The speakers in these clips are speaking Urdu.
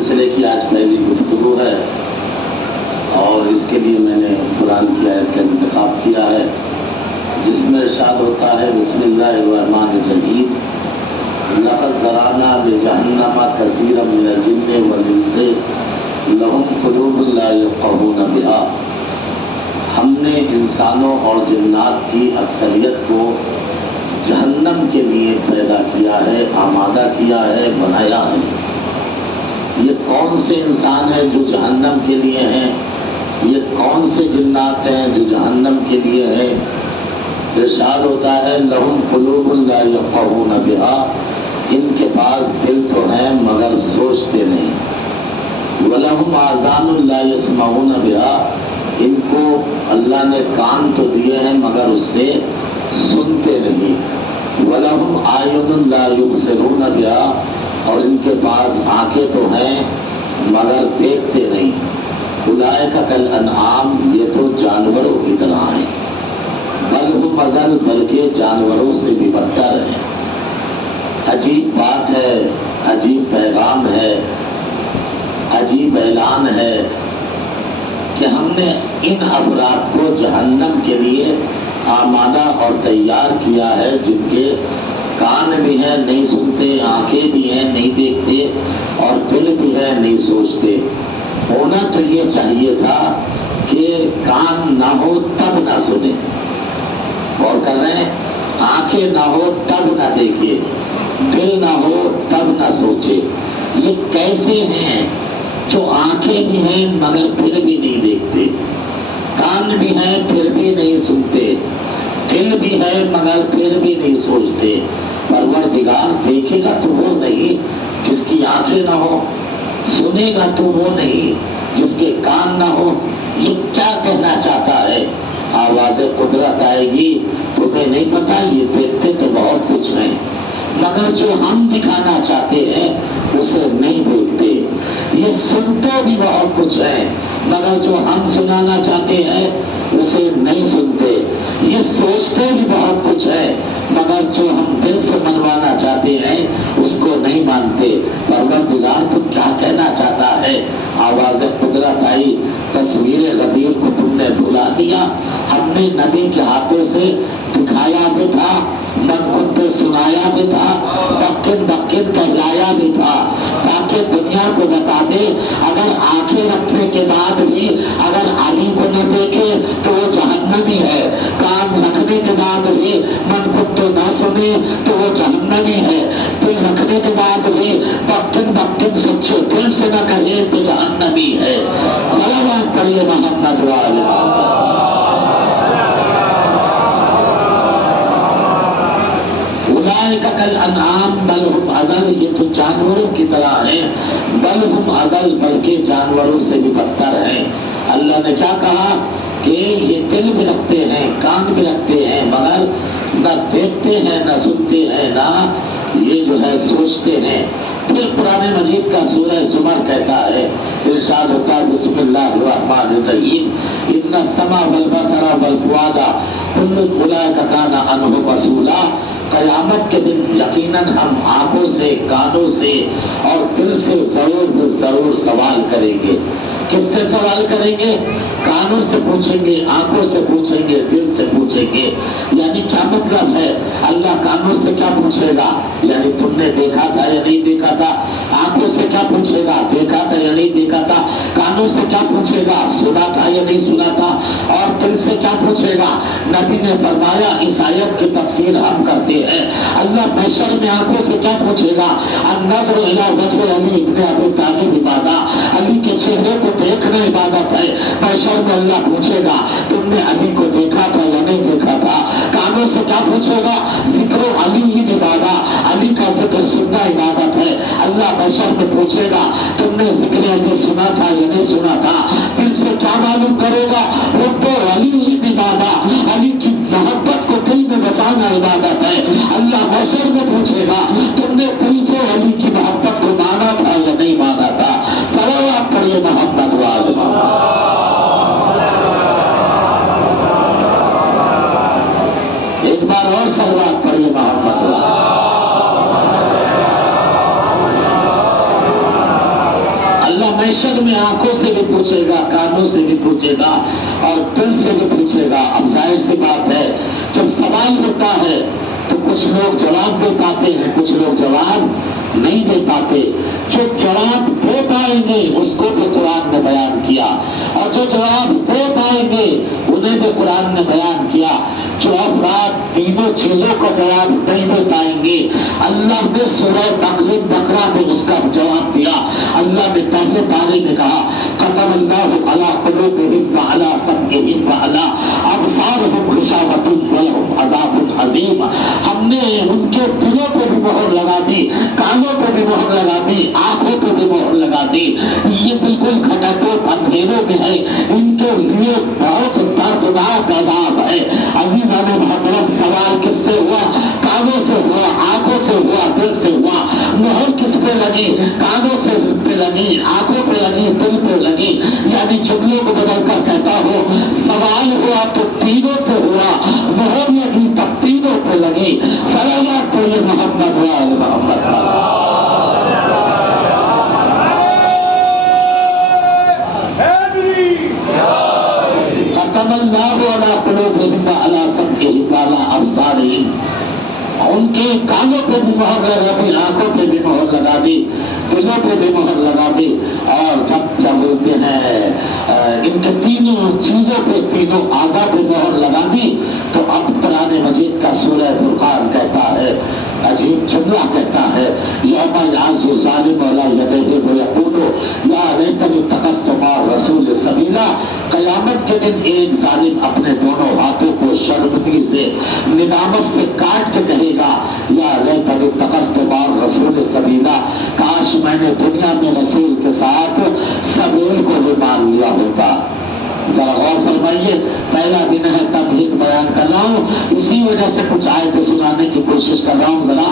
سلسلے کی آج پہلی گفتگو ہے اور اس کے لیے میں نے قرآن کی آیت کا انتخاب کیا ہے جس میں ارشاد ہوتا ہے بسم اللہ الرحمن الرحیم لقد ذرأنا لجہنم کثیرا من الجن والانس لهم قلوب لا یفقهون بها۔ ہم نے انسانوں اور جنات کی اکثریت کو جہنم کے لیے پیدا کیا ہے، آمادہ کیا ہے، بنایا ہے۔ یہ کون سے انسان ہیں جو جہنم کے لیے ہیں؟ یہ کون سے جنات ہیں جو جہنم کے لیے ہیں؟ ارشاد ہوتا ہے لہم قلوب لا یفقهون بها، ان کے پاس دل تو ہیں مگر سوچتے نہیں۔ وَلَهُمْ آذَانٌ لَا يَسْمَعُونَ بِهَا، ان کو اللہ نے کان تو دیے ہیں مگر اس سے سنتے نہیں۔ وَلَهُمْ أَعْيُنٌ لَا يُبْصِرُونَ بِهَا، اور ان کے پاس آنکھیں تو ہیں مگر دیکھتے نہیں۔ اولئک کالانعام، یہ تو جانوروں کی طرح ہیں۔ بل ہم اضل، بلکہ جانوروں سے بھی بدتر ہیں۔ عجیب بات ہے، عجیب پیغام ہے، عجیب اعلان ہے کہ ہم نے ان افراد کو جہنم کے لیے آمادہ اور تیار کیا ہے جن کے کان بھی ہیں نہیں سنتے، آنکھیں بھی ہیں نہیں دیکھتے، اور دل بھی ہے نہیں سوچتے۔ ہونا تو یہ چاہیے تھا کہ کان نہ ہو تب نہ سنے، اور کر رہے ہیں آنکھیں نہ ہو تب نہ دیکھے، دل نہ ہو تب نہ سوچے۔ یہ کیسے ہیں جو آنکھیں بھی ہیں مگر پھر بھی نہیں دیکھتے، کان بھی ہیں پھر بھی نہیں سنتے، دل بھی ہے مگر پھر بھی نہیں سوچتے؟ پروردگار دیکھے گا تو وہ نہیں جس کی آنکھیں نہ ہو، سنے گا تو وہ نہیں جس کے کان نہ ہو۔ یہ کیا کہنا چاہتا ہے؟ آواز قدرت آئے گی تمہیں نہیں پتا، یہ دیکھتے تو بہت کچھ ہیں مگر جو ہم دکھانا چاہتے ہیں اسے نہیں دیکھتے۔ یہ سنتے بھی بہت کچھ ہے مگر جو ہم سنانا چاہتے ہیں اسے نہیں سنتے۔ یہ سوچتے بھی بہت کچھ ہے مگر جو ہم دل سے منوانا چاہتے ہیں اس کو نہیں مانتے۔ پروردگار تو کیا کہنا چاہتا ہے؟ آواز قدرت آئی، تصویر غدیر کو تم نے بھلا دیا۔ ہم نے نبی کے ہاتھوں سے دکھایا بھی تھا، من تو سنایا بھی تھا، بکن بکن کہلایا بھی تھا، تاکہ دنیا کو بتا دے اگر آنکھیں رکھنے کے بعد بھی اگر علی کو نہ دیکھے تو وہ جہنمی ہے، کان رکھنے کے بعد بھی من تو نہ سنے تو وہ جہنمی ہے، دل رکھنے کے بعد بھی بکن بکن سچے دل سے نہ کہے تو جہنمی ہے۔ صلوات پڑھیے محمد والے۔ اولئک کالانعام بل ہم اضل، یہ تو جانوروں کی طرح ہیں۔ بل ہم اضل، بلکہ جانوروں سے بھی بدتر ہیں۔ اللہ نے کیا کہا کہ یہ دل بھی رکھتے ہیں، کان بھی رکھتے ہیں مگر نہ دیکھتے ہیں، نہ سنتے ہیں، نہ یہ جو ہے سوچتے ہیں۔ پھر قرآن مجید کا سورہ زمر کہتا ہے، ارشاد ہوتا ہے بسم اللہ الرحمن الرحیم ان السمع والبصر والفؤاد کل اولئک کان عنہ مسئولا۔ قیامت کے دن یقیناً ہم آنکھوں سے، کانوں سے اور دل سے ضرور سوال کریں گے۔ کس سے سوال کریں گے؟ کانوں سے پوچھیں گے، آنکھوں سے پوچھیں گے، دل سے پوچھیں گے۔ یعنی کیا مطلب ہے؟ اللہ کانوں سے کیا پوچھے گا؟ یعنی تم نے دیکھا تھا یا نہیں دیکھا تھا؟ آنکھوں سے کیا پوچھے گا؟ دیکھا تھا یا نہیں دیکھا تھا؟ کانوں سے کیا پوچھے گا؟ سنا تھا یا نہیں سنا تھا؟ اور دل سے کیا پوچھے گا؟ نبی نے فرمایا اس آیت کی تفسیر ہم کرتے ہیں، اللہ محشر میں آنکھوں سے کیا پوچھے گا؟ النظر الی وجہ علی ابن ابی طالب عبادت، علی کے چہرے کو دیکھنا عبادت ہے۔ محشر میں اللہ پوچھے گا تم نے علی کو دیکھا تھا یا نہیں دیکھا تھا؟ کانوں سے کیا پوچھے گا؟ ذکر علی ہی عبادت، علی کا ذکر سننا عبادت ہے۔ اللہ محشر میں پوچھے گا تم نے ذکر علی سنا تھا یا نہیں سنا تھا؟ دل سے کیا معلوم کرے گا؟ رب علی ہی عبادت، علی کی محبت کو دل میں بسانا عبادت ہے۔ اللہ محشر میں پوچھے گا تم نے دل سے علی کی محبت کو مانا تھا یا نہیں مانا تھا؟ صلوات پڑھیے محمد والے۔ ایک بار اور صلوات پڑھیے محمد والے۔ محشر میں آنکھوں سے بھی پوچھے گا، کانوں سے بھی پوچھے گا اور دل سے بھی پوچھے گا۔ اب ظاہر سی بات ہے جب سوال ہوتا ہے تو کچھ لوگ جواب دے پاتے ہیں، کچھ لوگ جواب نہیں دے پاتے۔ جو جواب دے پائیں گے اس کو بھی قرآن نے بیان کیا، اور جو جواب دے پائیں گے انہیں بھی قرآن نے بیان کیا۔ جو افراد تینوں چیزوں کا جواب نہیں دے پائیں گے، اللہ نے سورہ بقرہ میں اس کا جواب دیا۔ اللہ نے پہلے پارے میں کہا ختم اللہ علی قلوبہم وعلی سمعہم وعلی ابصارہم غشاوۃ ولہم عذاب عظیم۔ ہم نے ان کے دلوں پہ بھی مہر لگا دی، کانوں پہ بھی مہر لگا دی، آنکھوں پہ بھی مہر لگا دی۔ یہ بالکل کھٹاٹوپ اندھیروں میں ہے، ان کے لیے بہت دردناک عذاب ہے۔ عزیزان محترم، سوال کس سے ہوا؟ کانوں سے ہوا، آنکھوں سے ہوا، دل سے ہوا۔ مہر کس پہ لگی؟ کانوں سے پہ لگی، آنکھوں پہ لگی، دل پہ لگی۔ یعنی جملوں کو بدل کر کہتا ہو سوال ہوا تو تینوں سے ہوا، مہر لگی تب تینوں پہ لگی۔ صلوات پڑھیے محمد وآل محمد۔ ختم اللہ علی قلوبہم وعلی سمعہم وعلی ابصارہم۔ ان کے کانوں پہ بھی مہر لگا دی، آنکھوں پہ بھی مہر لگا دی، دلوں پہ بھی مہر لگا دی۔ اور جب کیا بولتے ہیں ان کے تینوں چیزوں پہ، تینوں اعضاء پہ مہر لگا دی، تو اب قرآن مجید کا سورہ فرقان کہتا ہے، عجیب جملہ کہتا ہے، یوم یعض الظالم علی یدیہ ویقول یا لیتنی اتخذت مع الرسول سبیلا۔ قیامت کے دن ایک ظالم اپنے دونوں ہاتھوں کو شرمندگی سے، ندامت سے کاٹ کے کہے گا یا لیتنی اتخذت مع الرسول سبیلا، کاش میں نے دنیا میں رسول کے ساتھ سبیل کو بھی مان لیا ہوتا۔ ذرا غور فرمائیے، پہلا دن ہے تمہید بیان کر رہا ہوں، اسی وجہ سے کچھ آیتیں سنانے کی کوشش کر رہا ہوں، ذرا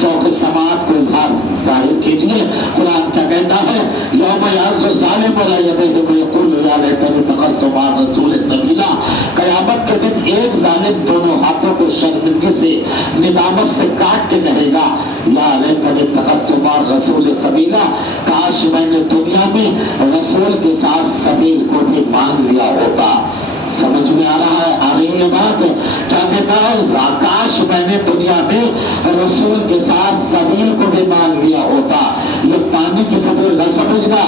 ذوق سماعت کو اظہار ظاہر کیجیے۔ قرآن کیا کہتا ہے؟ یوم یعض الظالم علی یدیہ ویقول یا لیتنی اتخذت مع الرسول سبیلا۔ قیامت کے دن ایک ظالم دونوں ہاتھوں کو شرمندگی سے، ندامت سے کاٹ کے کہے گا یا لیتنی اتخذت مع الرسول سبیلا، کاش میں نے دنیا میں رسول کے ساتھ سبیل کو بھی مان لیا ہوتا۔ سمجھ میں آ رہا ہے؟ آ رہی ہے بات؟ کیا کہتا ہے؟ کاش میں نے دنیا میں رسول کے ساتھ سبیل کو بھی مان لیا ہوتا۔ یہ پانی کی سبیل نہ سمجھنا،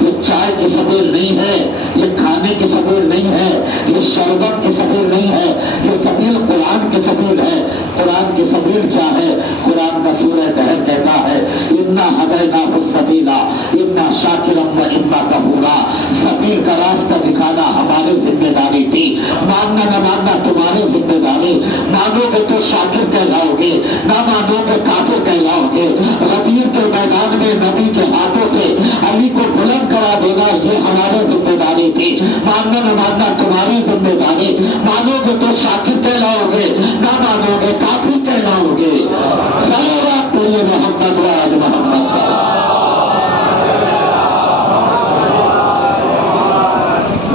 یہ چائے کی سبیل نہیں ہے، یہ کھانے کی سبیل نہیں ہے، یہ شربت کی سبیل نہیں ہے، یہ سبیل قرآن کی سبیل ہے۔ قرآن کی سبیل کیا ہے؟ قرآن کا سورہ دہر کہتا ہے انا ہدیناہ السبیلا اما شاکرا و اما کفورا۔ سبیل کا راستہ دکھانا ہماری ذمہ داری تھی، ماننا نہ ماننا تمہاری ذمہ داری۔ مانو گے تو شاکر کہلاؤ گے، نہ مانو گے کافر کہلاؤ گے۔ غدیر کے میدان میں نبی کے ہاتھوں سے علی کو بلند کرا دینا یہ ہماری ذمہ داری تھی، ماننا نہ ماننا تمہاری ذمہ داری۔ مانو گے تو شاکر کہلاؤ گے، نہ مانو گے کافر کہلاؤ گے۔ صلوات پڑھیے محمد وآل محمد کا۔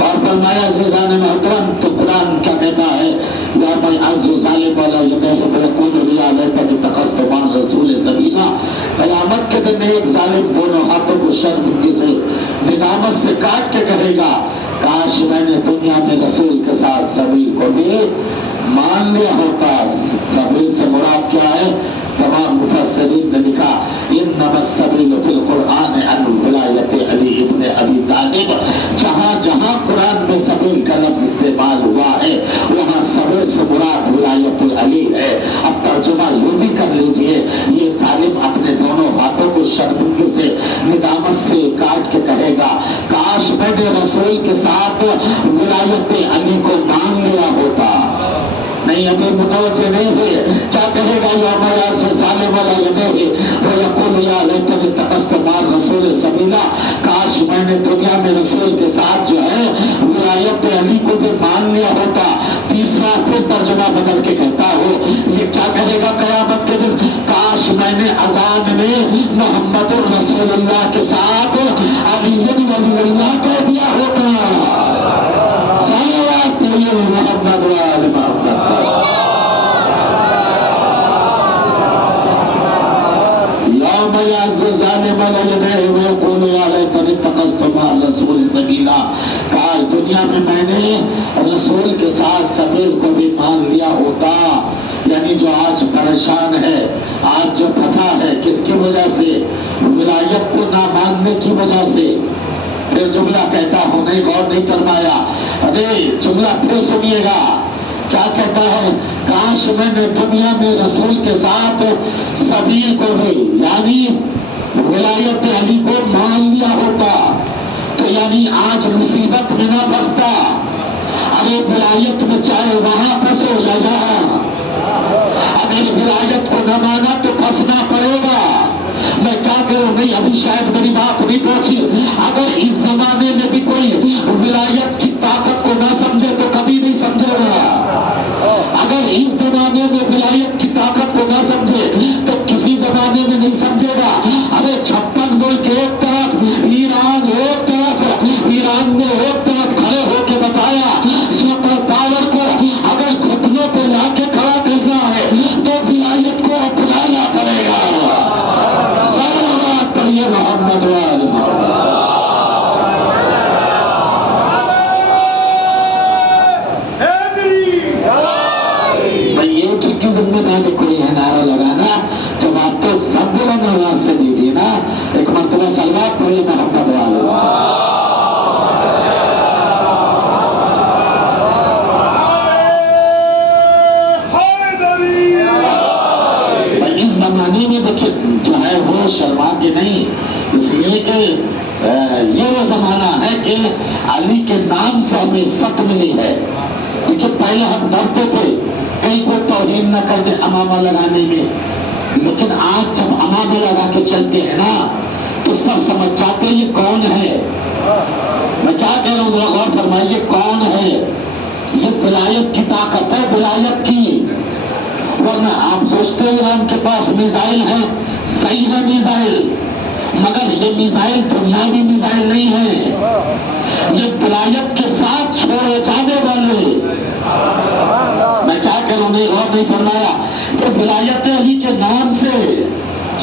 اور فرمایا عزیزان محترم، تو قرآن کیا کہتا ہے؟ یوم یعض الظالم علی یدیہ ویقول یا لیتنی اتخذت مع الرسول سبیلا۔ قیامت کے دن ایک ظالم دونوں ہاتھوں کو شرمندگی سے، ندامت سے کاٹ کے کہے گا کاش میں نے دنیا میں رسول کے ساتھ سبیل کو بھی مان لیا ہوتا۔ سبیل سے مراد کیا ہے؟ تمام مفسرین نے لکھا انما السبیل فی القرآن عن ولایت علی ابن ابی طالب۔ جہاں جہاں قرآن میں سبیل کا لفظ استعمال ہوا ہے وہاں سبیل سے مراد ولایت علی ہے۔ اب ترجمہ یوں بھی کر لیجئے، یہ ظالم اپنے دونوں ہاتھوں کو شرمندگی سے، ندامت سے کاٹ کے کہے گا کاش میں نے رسول کے ساتھ ولایت علی کو مان لیا ہوتا۔ نہیں، ابھی متوجہ نہیں ہوئے، کیا کہے گا؟ یوم یعض الظالم علی یدیہ ویقول یا لیتنی اتخذت مع الرسول سبیلا۔ کاش میں نے دنیا میں رسول کے ساتھ جو ہے ولایت علی کو بھی مان لیا ہوتا۔ تیسرا پھر ترجمہ بدل کے کہتا ہو، یہ کیا کہے گا قیامت کے دن؟ کاش میں نے اذان میں محمد الرسول اللہ کے ساتھ علی ولی اللہ کہہ دیا ہوتا۔ صلوات پڑھیے محمد وآل محمد۔ یوم یعض الظالم علی یدیہ ویقول یا لیتنی اتخذت دنیا میں نے رسول کے ساتھ سبیل کو بھی مان لیا ہوتا، یعنی جو آج پریشان ہے، آج جو پھنسا ہے، کس کی وجہ سے؟ ولایت کو نہ ماننے کی وجہ سے۔ پھر جملہ کہتا ہوں، نہیں غور نہیں فرمایا، ارے جملہ پھر سنیے گا، کیا کہتا ہے؟ کاش میں نے دنیا میں رسول کے ساتھ سبیل کو بھی، یعنی ولایت علی کو مان لیا ہوتا تو یعنی آج مصیبت میں نہ پھنستا۔ ارے ولایت میں چاہے وہاں پھنسو یا یہاں، اگر ولایت کو نہ مانا تو پھنسنا پڑے گا۔ میں کیا کروں؟ نہیں، ابھی شاید میری بات نہیں پہنچی۔ اگر اس زمانے میں بھی کوئی ولایت کی طاقت کو نہ سمجھے تو کبھی نہیں سمجھے گا۔ اگر اس زمانے میں ولایت کی طاقت کو نہ سمجھے تو کسی زمانے میں نہیں سمجھے گا۔ ارے 56 ملک ایک طرف، ایران ایک طرف، ایران نے ایک طرف کھڑے ہو کے بتایا سپر پاور کو اگر گھٹنوں پہ لا کے کھڑا کرنا ہے تو ولایت کو اپنانا پڑے گا۔ صلوات پڑھیے محمد وآل محمد۔ ذمہ داری کوئی ہے نعرہ لگانا، جب آپ تو سب بلند آواز سے دیجیے نا، ایک مرتبہ صلوات پڑھیے محمد والے۔ اس زمانے میں دیکھیے جو ہے وہ شرما کے نہیں، اس لیے کہ یہ وہ زمانہ ہے کہ علی کے نام سے ہمیں عزت ملی ہے۔ دیکھیے پہلے ہم ڈرتے تھے کہیں کو توہین نہ کر دے امامہ لگانے میں، لیکن آج جب امامہ لگا کے چلتے ہیں نا تو سب سمجھ جاتے ہیں یہ کون ہے۔ میں کیا کہہ رہا ہوں، ذرا غور فرمائیے، کون ہے؟ یہ ولایت کی طاقت ہے، ولایت کی۔ ورنہ آپ سوچتے ہیں ان کے پاس میزائل ہے، صحیح ہے میزائل، مگر یہ میزائل دنیاوی میزائل نہیں ہے، یہ ولایت کے ساتھ چھوڑے جانے والے۔ میں کیا کروں، نہیں غور نہیں فرمایا۔ تو ولایت علی کے نام سے،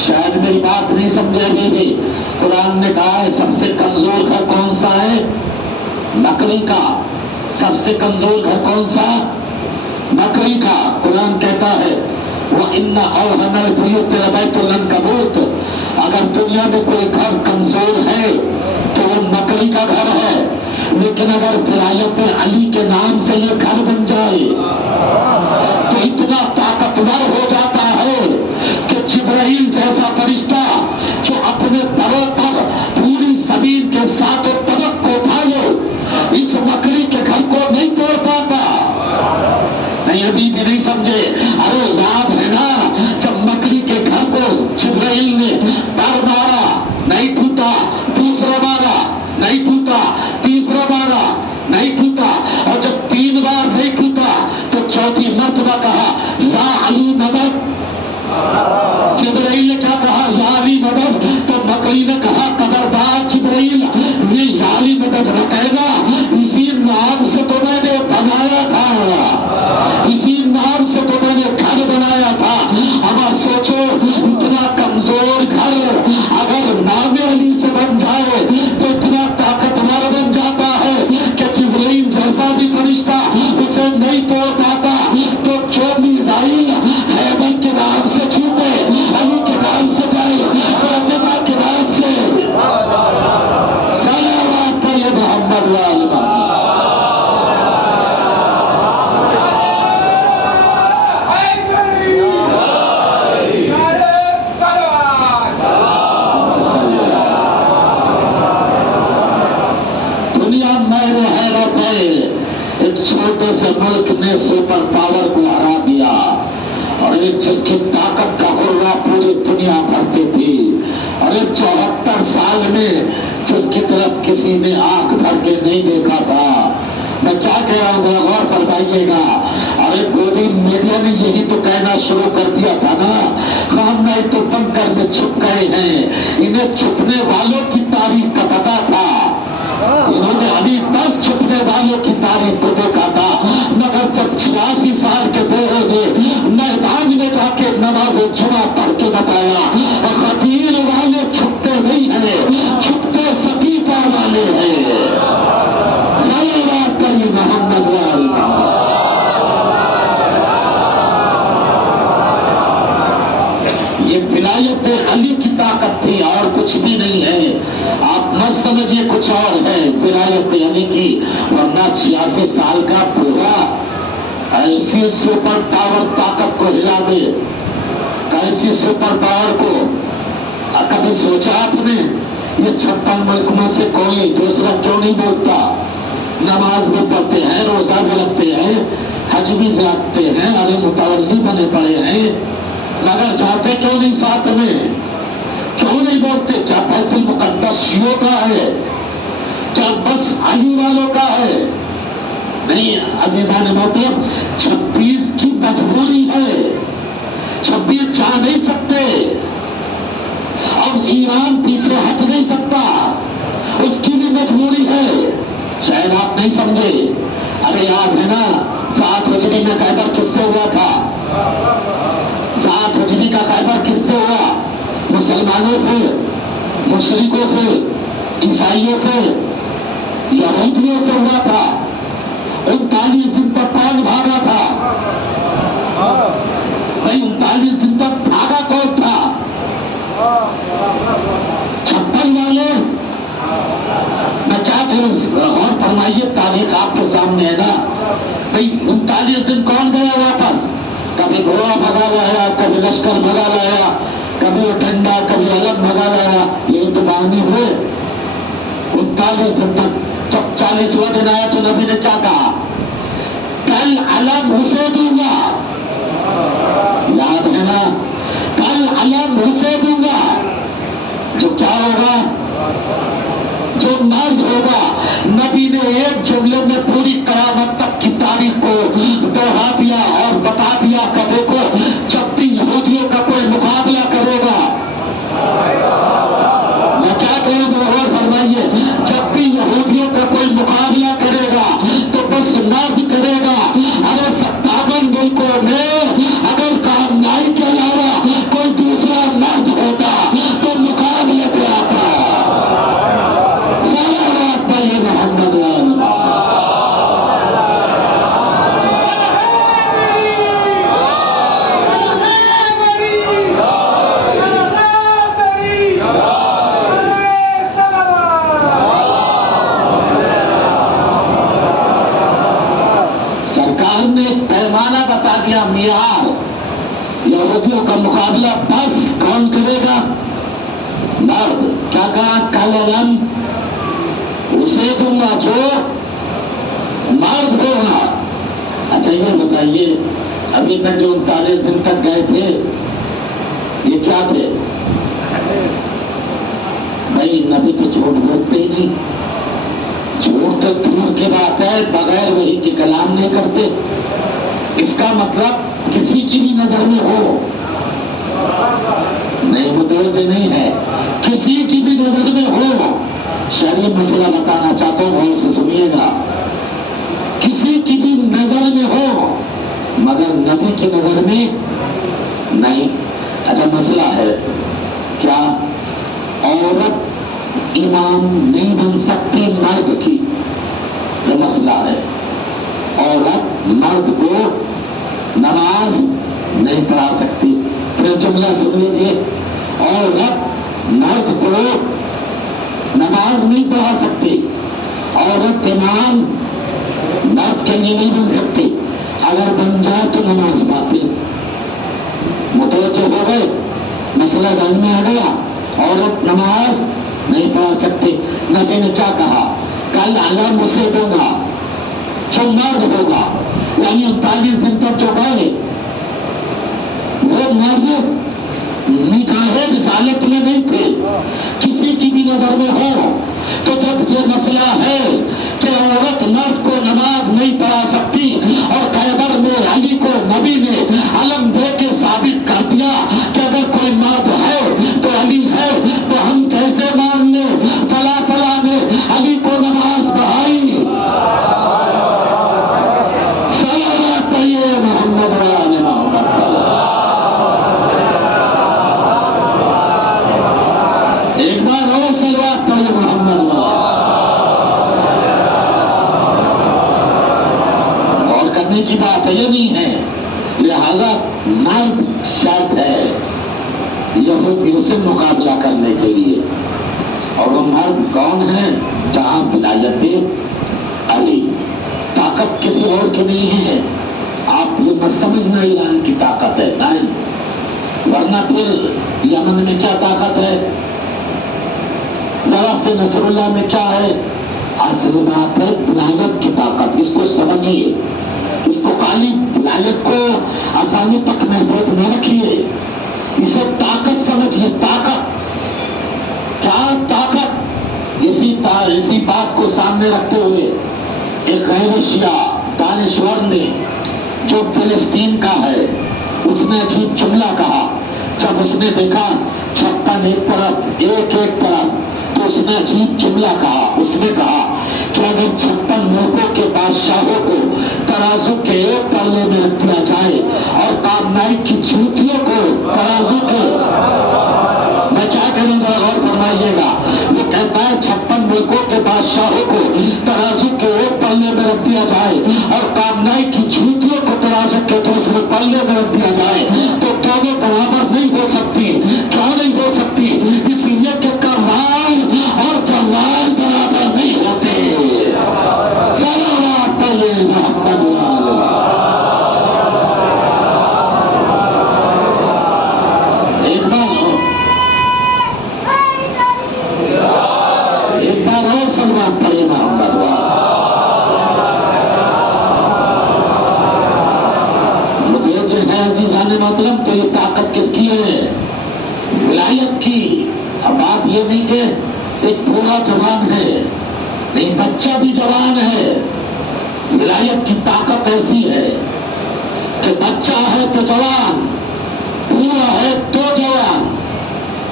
شاید میری بات نہیں سمجھے ابھی بھی، قرآن نے کہا ہے سب سے کمزور گھر کون سا ہے؟ لکڑی کا۔ سب سے کمزور گھر کون سا؟ لکڑی کا۔ قرآن کہتا ہے وَإِنَّ أَوْهَنَ الْبُيُوتِ لَبَيْتُ الْعَنكَبُوتِ، اگر دنیا میں کوئی گھر کمزور ہے تو وہ لکڑی کا گھر ہے، لیکن اگر ولایت علی کے نام سے یہ گھر بن جائے تو اتنا طاقتور ہو جاتا ہے کہ جبرائیل جیسا فرشتہ جو اپنے پروں پر پوری زمین کے ساتھ و طبق کو اٹھائے اس مکڑی کے گھر کو نہیں توڑ پاتا۔ نہیں ابھی بھی نہیں سمجھے؟ ارے یاد ہے نا جب مکڑی کے گھر کو جبرائیل نے پر مارا، نہیں ٹوٹا، دوسرا مارا نہیں ٹوٹا، تیسرا مارا نہیں ٹوٹا، اور جب 3 بار نہیں ٹوٹا تو چوتھی مرتبہ کہا یا علی مدد۔ جبرائیل نے کیا کہا؟ یا علی مدد۔ تو مکڑی نے کہا خبردار جبرائیل، یہ یا علی مدد نہ کہنا، اسی نام سے تو میں نے بنایا تھا، اسی نام سے تو میں نے گھر بنایا تھا۔ اب سوچو اتنا کمزور گھر اگر نام علی سے بن جائے تو اتنا طاقتور بن جاتا ہے کہ جبرائیل جیسا بھی فرشتہ اسے نہیں توڑ پاتا۔ تو جو میزائل حیدر کے نام سے چھوٹے، علی کے نام سے جائے، فاطمہ کے نام سے، صلوات پڑھیے محمد وآل محمد۔ چھوٹے سے ملک نے سپر پاور کو ہرا دیا، اور ایک جس کی طاقت کا غرہ پوری دنیا بھرتی تھی، اور ایک 74 سال میں جس کی طرف کسی نے آنکھ بھر کے نہیں دیکھا تھا۔ میں کیا کہہ رہا ہوں ذرا غور فرمائیے گا۔ اور ایک گودی میڈیا نے یہی تو کہنا شروع کر دیا تھا نا، ہم نہیں تو بنکر میں چھپ گئے ہیں، انہیں چھپنے والوں کی تاریخ کا پتا تھا، انہوں نے ابھی 10 چھپنے والوں کی تاریخ کو دیکھا تھا، مگر جب 86 سال کے بوڑھے نے میدان میں جا کے نماز جمعہ پڑھ کے بتایا غدیر والے چھپتے نہیں ہیں، چھپتے صدیقہ والے ہیں، صلوات نہیں ہے، آپ مت سمجھیے کچھ اور ہے ولایت یعنی کی، ورنہ 86 سال کا بوڑھا ایسی سپر پاور طاقت کو ہلا دے، ایسی سپر پاور کو کبھی سوچا آپ نے؟ یہ 56 ملک میں سے کوئی دوسرا کیوں نہیں بولتا؟ نماز بھی پڑھتے ہیں، روزہ بھی رکھتے ہیں، حج بھی جاتے ہیں، ارے متولی بنے پڑے ہیں، مگر جاتے کیوں نہیں ساتھ میں؟ کیوں نہیں بولتے؟ کیا بیت المقدس شیعوں کا ہے؟ کیا بس علی والوں کا ہے؟ نہیں عزیزان محترم، 26 کی مجبوری ہے، 26 چاہ نہیں سکتے، اب ایران پیچھے ہٹ نہیں سکتا، اس کی بھی مجبوری ہے، شاید آپ نہیں سمجھے۔ ارے یاد ہے نا 7 ہجری میں خیبر کس سے ہوا تھا؟ 7 ہجری کا خیبر کس سے ہوا؟ مسلمانوں سے، مشرکوں سے، عیسائیوں سے، یہودیوں سے ہوا تھا۔ 39 دن تک کون بھاگا تھا؟ بھائی 39 دن تک بھاگا کون تھا؟ 56 والے؟ میں کیا کروں؟ اور فرمائیے، تاریخ آپ کے سامنے ہے نا۔ بھائی 39 دن کون گیا واپس؟ کبھی گھوڑا بھگا لایا، کبھی لشکر بھگا لایا، کبھی وہ ڈنڈا، کبھی علم بھگا لایا، یہی تو بہانے ہوئے 39 دن تک۔ جب 40واں دن آیا تو نبی نے کیا کہا؟ کل علم اسے دوں گا، یاد ہے نا؟ کل علم اسے دوں گا جو کیا ہوگا؟ جو مرد ہوگا۔ نبی نے ایک جملے میں پوری قیامت تک کی تاریخ کو دوہرا دیا اور بتا دیا کہ دیکھو جب بھی یہودیوں کا کوئی مقابلہ کرے گا، میں کیا کہوں گا اور فرمائیے، جب بھی یہودیوں کا کوئی مقابلہ کرے گا تو بس مرد کرے گا۔ ارے 57 ملکوں میں اگر کامنائی کے علاوہ کوئی دوسرا مرد ہوتا تو مقابلے پہ آتا۔ صلوات علی محمد سرکار نے پیمانہ بتا دیا، معیار، یہودیوں کا مقابلہ بس کون کرے گا؟ مرد۔ کیا کہا؟ کل علم اسے دوں گا جو مرد ہوگا۔ اچھا یہ بتائیے، ابھی تک جو 39 دن تک گئے تھے یہ کیا تھے؟ بھائی نبی تو جھوٹ بولتے ہی نہیں، جھوٹ تو دور کی بات ہے، بغیر وہی کے کلام نہیں کرتے۔ اس کا مطلب کسی کی بھی نظر میں ہو، نہیں متوجہ نہیں ہے، کسی کی بھی نظر میں ہو، شرعی مسئلہ بتانا چاہتا ہوں، غور سے سنیے گا، کسی کی بھی نظر میں ہو مگر نبی کی نظر میں نہیں۔ اچھا مسئلہ ہے کیا عورت امام نہیں بن سکتی مرد کی؟ یہ مسئلہ ہے، عورت مرد کو نماز نہیں پڑھا سکتی۔ پھر جملہ سن لیجیے، عورت مرد کو نماز نہیں پڑھا سکتی، عورت امام مرد کے لیے نہیں بن سکتی، اگر بن جائے تو نماز باطل۔ متوجہ ہو گئے؟ مسئلہ ذہن میں آ گیا؟ عورت نماز نہیں پڑھا سکتی۔ نبی نے کیا کہا؟ کل علم اسے دوں گا جو مرد ہوگا، یعنی 39 دن تک جو گئے وہ مرد نکاح رسالت میں نہیں تھے، کسی کی بھی نظر میں ہو۔ تو جب یہ مسئلہ ہے کہ عورت مرد کو نماز نہیں پڑھا سکتی اور خیبر میں علی کو نبی نے علم دے کے ثابت کر دیا کہ اگر کوئی مرد ہے تو علی ہے، تو ہم کیسے مان لیں؟ فلاں فلاں نے علی کو نماز پڑھائی۔ صلوات پڑھیے محمد وآل محمد۔ ایک بار اور صلوات پڑھیے محمد وآل۔ اور کرنے کی بات ہے، یہ نہیں ہے، لہذا مرد شرط ہے یہودیوں سے مقابلہ کرنے کے لیے۔ کون ہے؟ جہاں ولایت علی، طاقت کسی اور کی نہیں ہے. آپ یہ مت سمجھنا ایران کی طاقت ہے، نہیں. ورنہ پھر یمن میں کیا طاقت ہے؟ ذرا سے نصر اللہ میں کیا ہے؟ اصل بات ہے ولایت کی طاقت. اس کو سمجھیے. اس کو خالی ولایت کو آسانی تک محدود نہ رکھیے، اسے طاقت سمجھیے. طاقت کیا؟ طاقت اسی بات کو سامنے رکھتے ہوئے ایک غیر شیعہ دانشور نے جو فلسطین کا ہے، اس نے عجیب جملہ کہا. جب اس نے دیکھا 56 ایک طرف ایک طرف، تو اس نے عجیب جملہ کہا. اس نے کہا کہ اگر 56 ملکوں کے بادشاہوں کو ترازو کے ایک پلے میں رکھ دیا جائے اور کامنائی کی جوتیوں کو ترازو کے، میں کیا کروں گا غور فرمائیے گا. وہ کہتا ہے 56 ملکوں کے بادشاہوں کو ترازو کے ایک پلے میں رکھ دیا جائے اور کامنائی کی جوتیوں کو ترازو کے دوسرے پلے میں رکھ دیا جائے تو دونوں برابر نہیں ہو سکتی. کیوں نہیں ہو سکتی؟ اس لیے کہ کرار اور جوار برابر نہیں ہوتے. صلوات علی محمد ایک بار اور سلوات پڑھے محمد. عزیزان محترم، تو یہ طاقت کس کی ہے؟ ولایت کی. اب بات یہ نہیں کہ ایک بوڑھا جوان ہے، نہیں، بچہ بھی جوان ہے. ولایت کی طاقت ایسی ہے کہ بچہ ہے تو جوان، بوڑھا ہے تو جوان.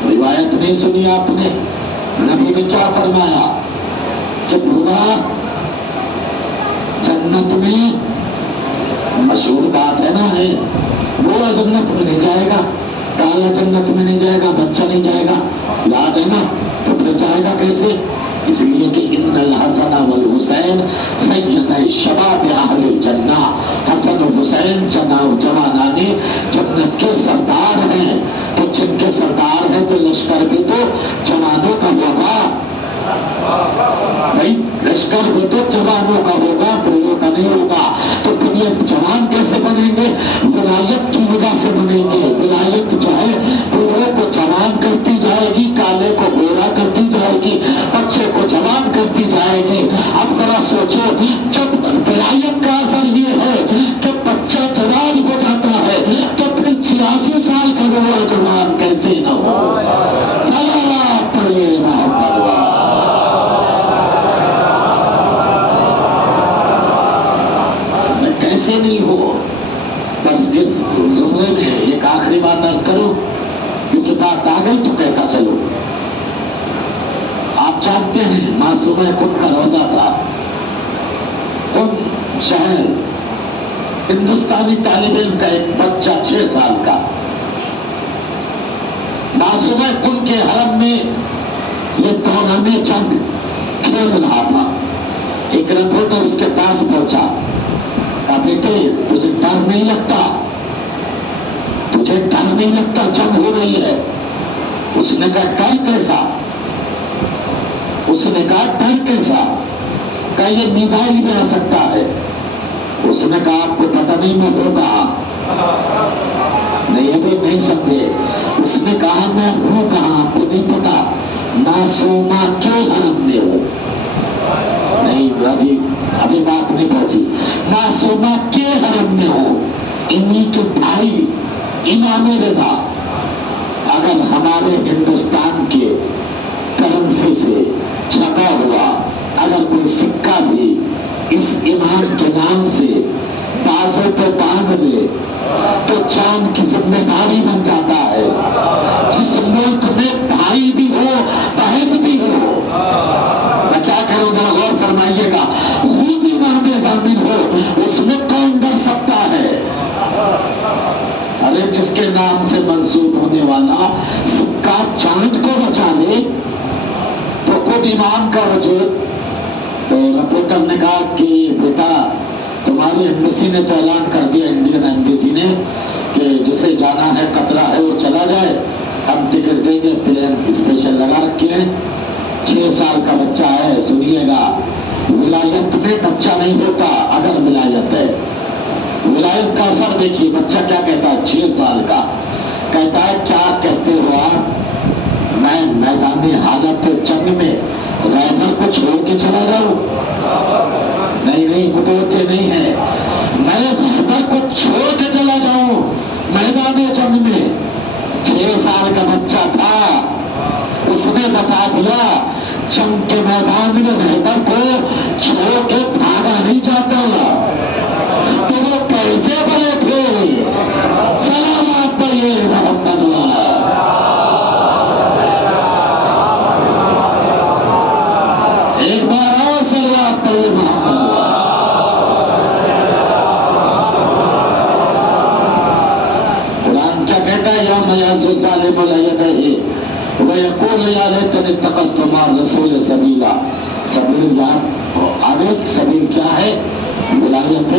روایت نہیں سنی آپ نے؟ نبی نے کیا فرمایا کہ بوڑھا جنت میں، مشہور بات ہے نا، ہے بوڑھا جنت میں نہیں جائے گا، کالا جنت میں نہیں جائے گا، بچہ نہیں جائے گا. یاد ہے نا؟ تو پھر جائے گا کیسے؟ اس لیے کہ ان الحسن والحسین سیدہ شباب اہل الجنہ. حسن و حسین جوانان جنت کے سردار ہیں. تو جن کے سردار ہیں تو لشکر بھی تو جوانوں کا ہوگا. نہیں، لشکر بھی تو جوانوں کا ہوگا، بوڑھوں کا نہیں ہوگا. تو پھر یہ جوان کیسے بنیں گے؟ ولایت کی وجہ سے بنیں گے. ولایت جو ہے بوڑھوں کو جوان کرتی جائے گی، کالے کو گورا کرتی جائے گی، بچے کو جوان کرتی جائے گی. اب ذرا سوچو، جب ولایت کا اثر یہ ہے کہ بچہ جوان ہو جاتا ہے تو پھر 86 سال کا گورا جوان کیسے نہ ہو؟ صلوات پڑھیے محمد. کیسے نہیں ہو؟ بس اس زمرے میں ایک آخری بات عرض کروں، کیونکہ بات آ گئی تو کہتا چلو. آپ جانتے ہیں معصومہ خود کا روزہ تھا، ان شہر، ہندوستانی طالب علم کا ایک بچہ 6 سال کا معصومہ خود کے حرم میں یہ دوران جنگ کھیل رہا تھا. ایک رپورٹر اس کے پاس پہنچا، کہا بیٹے تجھے ڈر نہیں لگتا؟ تجھے ڈر نہیں لگتا جنگ ہو رہی ہے؟ اس نے کہا ڈر کیسا؟ اس نے کہا ڈر کیسا؟ کہا یہ میزائل میں آ سکتا ہے. اس نے کہا آپ کو پتہ نہیں میں ہوں کہاں؟ نہیں ابھی نہیں سمجھے. اس نے کہا میں ہوں کہاں آپ کو نہیں پتا؟ معصومہ کے حرم میں ہوں. نہیں راجی ابھی بات نہیں پہنچی. معصومہ کے حرم میں ہو، انہی کے بھائی امام رضا. اگر ہمارے ہندوستان کے کرنسی سے چھپا ہوا اگر کوئی سکہ بھی اس امام کے نام سے بازو پہ باندھ لے تو چاند کی ذمہ داری بن جاتا ہے. جس ملک میں بھائی بھی ہو بہن بھی ہو، میں کیا کروں گا غور فرمائیے گا، خود امام ضامن ہو، اس میں کون ڈر سکتا ہے؟ ارے جس کے نام سے منسوب ہونے والا سکہ چاند کو بچا لے تو خود امام کا وجود. تو رپورٹر نے کہا کہ بیٹا تمہاری ایمبیسی نے تو اعلان کر دیا، انڈین ایمبیسی نے، کہ جسے جانا ہے قطرہ ہے وہ چلا جائے، ہم ٹکٹ دیں گے، پلین اسپیشل لگا رکھے ہیں، 6 سال کا بچہ ہے، سنیے گا، ولایت میں بچہ نہیں ہوتا اگر ولایت ہے۔ ولایت کا اثر دیکھیے، بچہ کیا کہتا ہے 6 سال کا، کہتا ہے کیا کہتے ہو آپ، میں میدان حالت جنگ میں رائفل کو چھوڑ کے چلا جاؤں؟ نہیں متوجہ نہیں ہے، میں رائفل کو چھوڑ کے چلا جاؤں میدان جنگ میں؟ 6 سال کا بچہ تھا، اس نے بتا دیا جنگ کے میدان میں رائفل کو چھوڑ کے بھاگا نہیں جاتا۔ تو وہ کیسے بڑے تھے؟ سلامات پڑھیے محمد ایک بار اور سلوات پڑھیے محمد۔ قرآن کیا کہتا ہے؟ یا میاسو ظالم الیدہ ویقول یا لیتنی اتخذت مع الرسول سبیلا۔ سبیل یاد آگے، سبیل کیا ہے؟ ولایت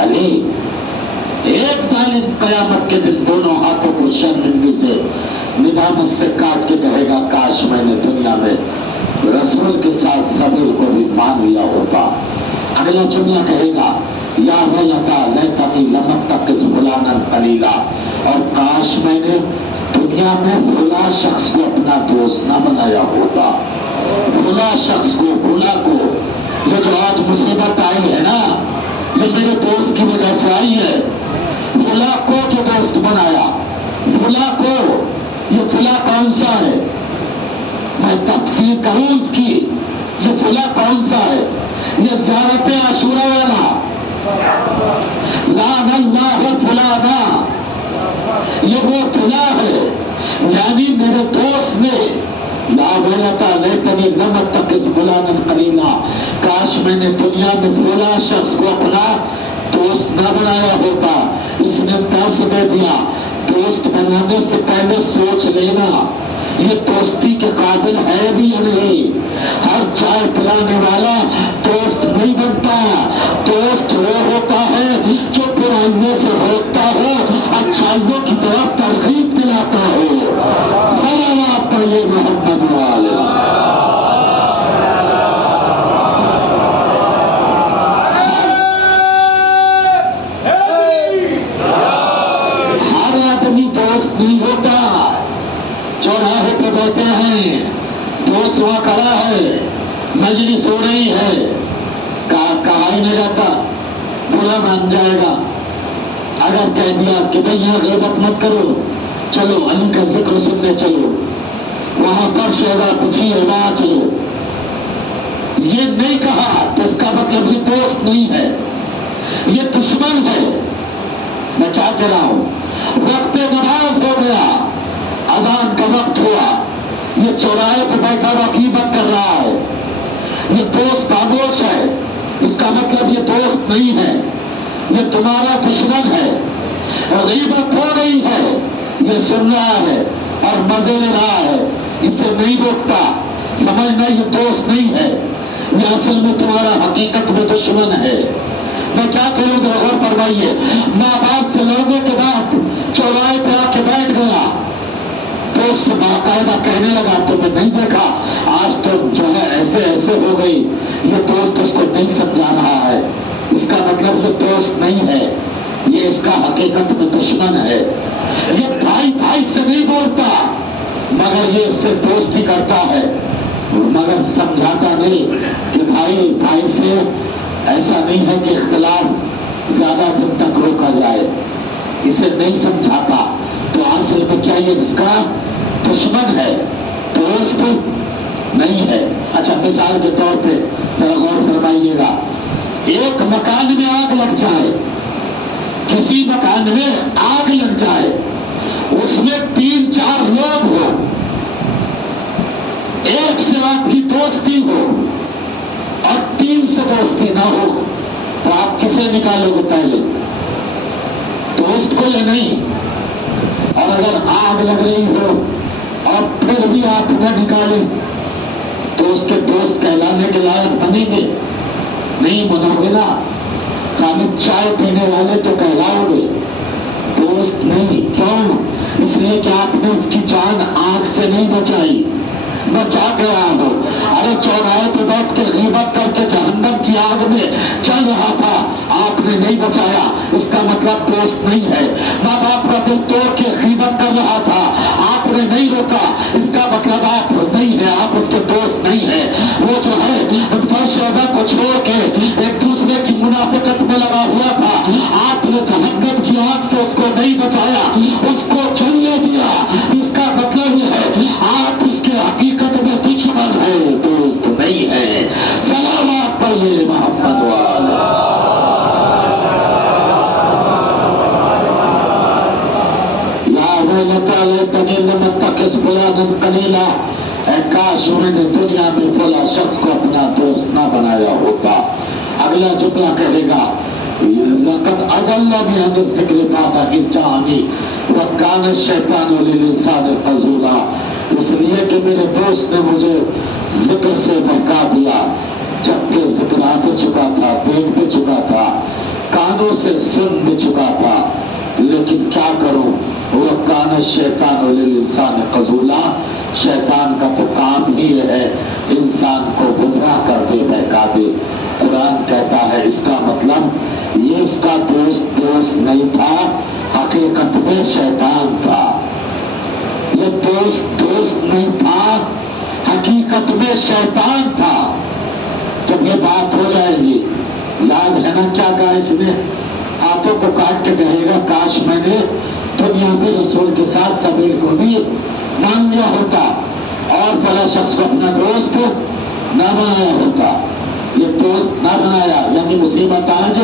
علی۔ ایک ظالم قیامت کے دن دونوں ہاتھوں کو شرمندگی سے ندامت سے کاٹ کے کہے گا کاش میں نے دنیا میں رسول کے ساتھ سبیل کو بھی مان لیا ہوتا۔ اگلا جملہ کہے گا یا ویلتا لیتنی لم اتخذ فلانا خلیلا، اور کاش میں نے دنیا میں فلاں شخص کو اپنا دوست نہ بنایا ہوتا۔ فلاں شخص کو، فلاں کو، یہ جو آج مصیبت آئی ہے نا، یہ میرے دوست کی وجہ سے آئی ہے۔ فلاں کو جو دوست بنایا، فلاں کو، یہ فلاں کون سا ہے؟ میں تفسیر کروں اس کی، یہ فلاں کون سا ہے؟ یہ زیارت عاشورہ والا، لعن اللہ فلانا، یہ وہ فلاں ہے، یعنی میرے دوست نے لا ویلتا لیتنی لم اتخذ فلانا خلیلا، کاش میں نے دنیا میں فلاں شخص کو اپنا دوست نہ بنایا ہوتا۔ اس نے درس دے دیا دوست بنانے سے پہلے سوچ لینا یہ دوستی کے قابل ہے بھی یا نہیں۔ ہر چائے پلانے والا دوست نہیں بنتا، دوست وہ ہوتا ہے جو برائیوں سے روکتا ہو، اچھائیوں کی طرف ترغیب دلاتا ہو۔ سلامات پڑھیے محمد والے۔ نہیں ہوتا، چوراہے پہ بیٹھے ہیں، دوست وہاں کھڑا ہے، مجلس ہو رہی ہے، کہا ہی نہیں جاتا، برا مان جائے گا۔ اگر کہہ دیا کہ بھئی یہاں غیبت مت کرو، چلو علی کا ذکر سننے چلو، وہاں پر شہدا پچھی ہے وہاں چلو، یہ نہیں کہا تو اس کا مطلب یہ دوست نہیں ہے، یہ دشمن ہے۔ میں کیا کہہ رہا ہوں؟ وقت نماز ہو گیا، اذان کا وقت ہوا، یہ چوراہے پہ بیٹھا ہوا غیبت کر رہا ہے، یہ دوست خاموش ہے، اس کا مطلب یہ دوست نہیں ہے، یہ تمہارا دشمن ہے۔ غیبت ہو رہی ہے، یہ سن رہا ہے اور مزے لے رہا ہے، اس سے نہیں روکتا، سمجھنا یہ دوست نہیں ہے، یہ اصل میں تمہارا حقیقت میں دشمن ہے۔ میں کیا کروں گا؟ غور فرمائیے، ماں باپ سے لڑنے کے بعد چوراہے پہ آ کے بیٹھ گیا، دوست سے باقاعدہ کہنے لگا تو میں نہیں دیکھا آج تو جو ہے ایسے ایسے ہو گئی، یہ دوست اس کو نہیں سمجھا رہا ہے، اس کا مطلب یہ دوست نہیں ہے، یہ اس کا حقیقت میں دشمن ہے۔ یہ بھائی بھائی سے نہیں بولتا مگر یہ اس سے دوستی کرتا ہے، مگر سمجھاتا نہیں کہ بھائی بھائی سے ایسا نہیں ہے کہ اختلاف زیادہ دن تک روکا جائے، اسے نہیں سمجھاتا تو اصل میں کیا یہ اس کا دشمن ہے، دوست نہیں ہے۔ اچھا مثال کے طور پہ ذرا غور فرمائیے گا، ایک مکان میں آگ لگ جائے، کسی مکان میں آگ لگ جائے، اس میں 3-4 لوگ ہو، ایک سے آپ کی دوستی ہو اور 3 سے دوستی نہ ہو تو آپ کسے نکالو گے پہلے؟ دوست کو یا نہیں؟ اور اگر آگ لگ رہی ہو اور پھر بھی آپ نہ نکالیں تو اس کے دوست کہلانے کے لائق بنیں گے؟ نہیں بنو گے نا، خالی چائے پینے والے تو کہلاؤ گے، دوست نہیں۔ کیوں؟ اس لیے کہ آپ نے اس کی جان آگ سے نہیں بچائی۔ میں کیا کہہ رہا ہوں؟ موت کی غیبت کر کے جہنم کی آگ میں چل رہا تھا، آپ نے نہیں بچایا، اس کا مطلب دوست نہیں ہے۔ ماں باپ کا دل توڑ کے غیبت کر رہا تھا، آپ نے نہیں روکا، اس کا مطلب آپ نہیں ہے، آپ اس کے دوست نہیں ہے۔ وہ جو ہے فرش ازا کو چھوڑ کے ایک دوسرے کی منافقت میں لگا ہوا تھا، آپ نے جہنم کی آگ سے اس کو نہیں بچایا، اس کو چلنے دیا، اس کا مطلب یہ ہے آپ اس کے حقیقت میں دشمن ہے، دوست نہیں ہے۔ سلامات پڑھیے محمد والے۔ یا ویلتا لیتنی لم اتخذ فلانا خلیلا، اے کاش میں نے دنیا میں فلاں شخص کو اپنا دوست نہ بنایا ہوتا۔ اگلا جملہ کہے گا لقد اضلنی عن الذکر بعد اذ جاءنی وکان الشیطان للانسان خذولا، اس لیے کہ میرے دوست نے مجھے ذکر سے بہکا دیا، جبکہ ذکر آ بھی چکا تھا، دیکھ بھی چکا تھا، کانوں سے سن بھی چکا تھا، لیکن کیا کروں، وکان الشیطان للانسان خذولا، شیطان کا تو کام ہی ہے انسان کو گمراہ کر دے، بہکا دے۔ قرآن کہتا ہے اس کا مطلب یہ اس کا دوست نہیں تھا، حقیقت میں شیطان تھا۔ یہ دوست نہیں تھا، حقیقت میں شیطان تھا۔ جب یہ بات ہو جائے گی، یاد ہے نا کیا کہا اس نے؟ ہاتھوں کو کاٹ کے کہے گا کاش میں نے دنیا میں رسول کے ساتھ سبیل کو بھی مان لیا ہوتا اور فلاں شخص کو اپنا دوست نہ بنایا ہوتا۔ یہ دوست نہ بنایا یعنی مصیبت آج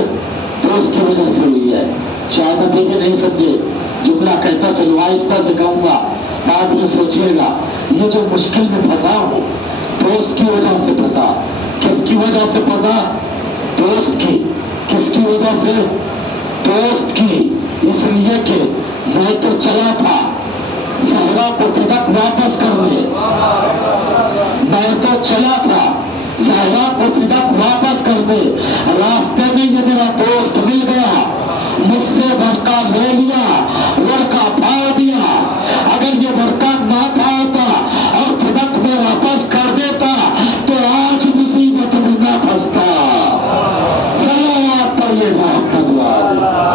دوست کی وجہ سے ہوئی ہے۔ شاید ابھی بھی نہیں سمجھے، جملہ کہتا چلو آہستہ سے کہوں گا، بعد میں سوچیے گا۔ یہ جو مشکل میں پھنسا ہوں دوست کی وجہ سے پھنسا۔ کس کی وجہ سے پھنسا؟ دوست کی۔ کس کی وجہ سے؟ دوست کی۔ اس لیے کہ میں تو چلا تھا زہرا کو فدق واپس کرنے، میں تو چلا تھا زہرا کو فدق واپس کرنے، راستے میں یہ میرا دوست مل گیا، مجھ سے برقع لے لیا، ورقہ پھاڑ دیا۔ اگر یہ ورقہ نہ پھاڑتا اور فدق میں واپس کر دیتا تو آج مصیبت میں نہ پھنستا۔ صلوات پڑھیے محمد والے۔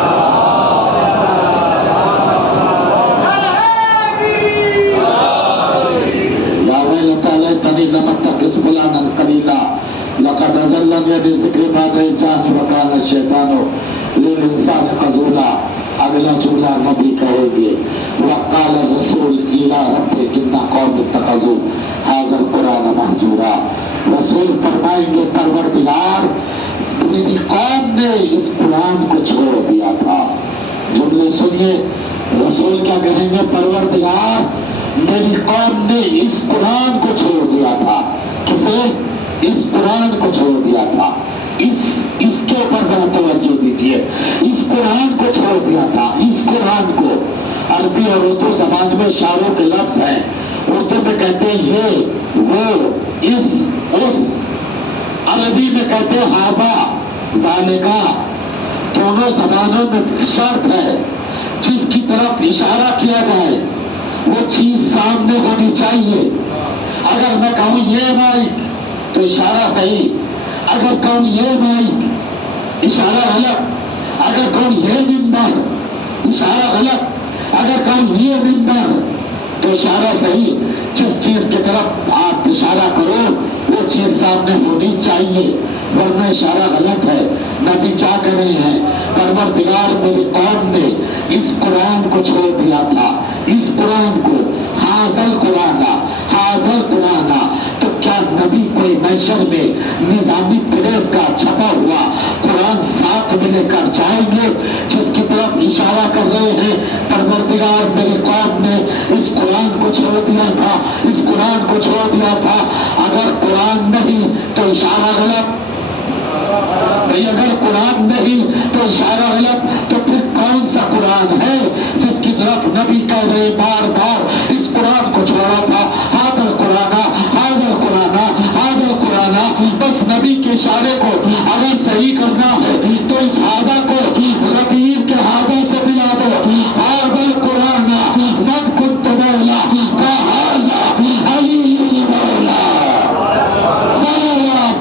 لم اتخذ فلانا خلیلا لقد اضلنی عن الذکر بعد اذ جاءنی وکان الشیطان للانسان خذولا۔ اگلا جملہ نبی کہے گے وقال الرسول الی ربہ ان قوم اتخذوا ھذا القرآن مہجورا۔ رسول فرمائیں گے پروردگار میری قوم نے اس قرآن کو چھوڑ دیا تھا۔ جملے سنیے، رسول کیا کہیں گے؟ پروردگار میری قوم نے اس قرآن کو چھوڑ دیا تھا۔ کسے؟ اس قرآن کو چھوڑ دیا تھا۔ اس کے اوپر ذرا توجہ دیجیے، اس قرآن کو چھوڑ دیا تھا۔ اس قرآن کو عربی اور اردو زبان میں اشاروں کے لفظ ہیں، اردو میں کہتے ہیں یہ وہ اس اس، عربی میں کہتے ہیں ھذا ذالکا۔ دونوں زبانوں میں شرط ہے جس کی طرف اشارہ کیا جائے وہ چیز سامنے ہونی چاہیے۔ اگر میں کہوں یہ مائک تو اشارہ صحیح، اگر کہوں یہ مائک اشارہ غلط، اگر کہوں یہ ممبر اشارہ غلط، اگر کہوں یہ ممبر تو اشارہ صحیح۔ جس چیز کی طرف آپ اشارہ کرو وہ چیز سامنے ہونی چاہیے، ورنہ اشارہ غلط ہے۔ نبی کیا کر رہے ہیں؟ پروردگار میری قوم نے اس قرآن کو چھوڑ دیا تھا، اس قرآن کو، حاضر قرآن، حاضر قرآن۔ تو کیا نبی کوئی محشر میں نظامی پریس کا چھپا ہوا قرآن ساتھ میں لے کر جائیں گے جس کی طرف اشارہ کر رہے ہیں پروردگار میری قوم نے اس قرآن کو چھوڑ دیا تھا، اس قرآن کو چھوڑ دیا تھا؟ اگر قرآن نہیں تو اشارہ غلط، بھئی اگر قرآن نہیں تو اشارہ غلط، تو پھر کون سا قرآن ہے جس کی طرف نبی کہہ رہے بار بار اس قرآن کو چھوڑا تھا؟ حاضر قرآن، حاضر قرآن، حاضر قرآن۔ بس نبی کے اشارے کو اگر صحیح کرنا ہے تو اس حاضر کو ربیع کے حاضر سے ملا دو۔ حاضر قرآن من کنت مولا فحاضر علی المولا۔ صلوات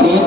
3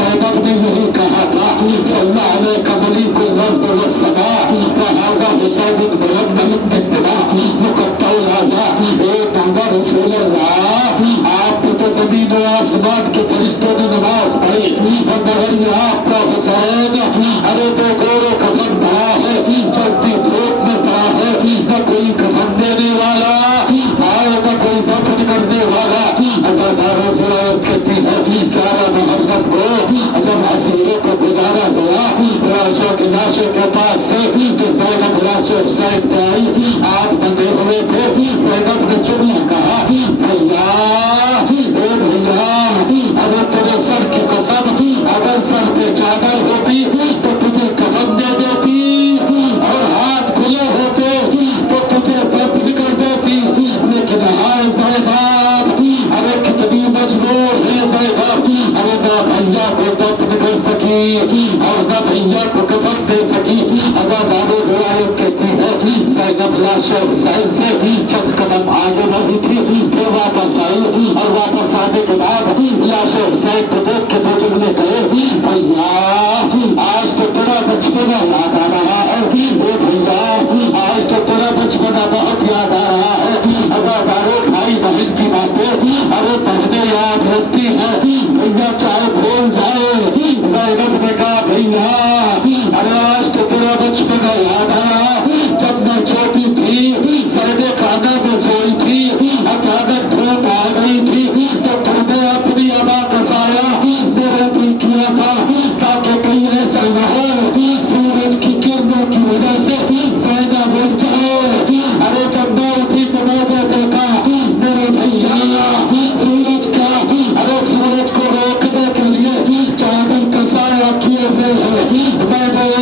زینب نے یہی کہا تھا صلی علیہ ملیک الارض والسماء وہذا حسین ململ بالدماء مقطع الاعضاء، اے محمد رسول اللہ آپ کو تو زمین و آسمان کے فرشتوں نے نماز پڑھی اور مگر یہ آپ کا حسین ارے بے گور و کفن پڑا ہے، چلتی دھوپ میں پڑا ہے، نہ کوئی کفن دینے والا نہ کوئی دفن کرنے والا۔ ازاداروں کی روایت کہتی ہے 11 محرم کو جب اسیروں کو گزارا گیا لاشوں کی لاشوں کے پاس سے تو زینب لاش حسین پہ آئی، آپ بندے ہوئے تھے، زینب نے چنیا کہا بھیا اے بھیا اگر تیرے سر کی قسم اگر سر پہ چادر ہوتی تو تجھے کفن دے دیتی اور ہاتھ کھلے ہوتے تو تجھے دفن کر دیتی، لیکن ہائے زینب ارے کتنی مجبور ہے زینب، ارے نہ بھیا کو دفن کر سکی اور نہ بھیا کو کفن دے سکی۔ ازاداروں روایت کہتی ہے زینب لاش حسین سے چند قدم آگے بڑھی تھی، پھر واپس آئی اور واپس آنے کے بعد لاش حسین کو دیکھ کے دو جملے کہے بھیا آج تو تیرا بچپنا یاد آ رہا ہے، اے بھیا آج تو تیرا بچپنا بہت یاد آ رہا ہے۔ ازاداروں بھائی بہن کی باتیں ارے بہنیں یاد رکھتی ہیں، بھیا چاہے بھول جائے۔ زینب نے کہا بھیا ارے آج تو تیرا بچپنا یاد آیا، جب میں چھوٹی تھی سردے خانہ میں سوئی تھی، اچانک دھوپ آ گئی تھی تو تم نے اپنی ابا کا سایہ میرے دل کیا تھا تاکہ کہیں ایسا نہ ہو سورج کی کرنوں کی وجہ سے زینب اٹھ جائے۔ ارے جب میں اٹھی تو میں نے دیکھا میرے بھیا سورج کا ارے سورج کو روکنے کے لیے چادر کا سایہ کیے ہوئے ہیں، میں نے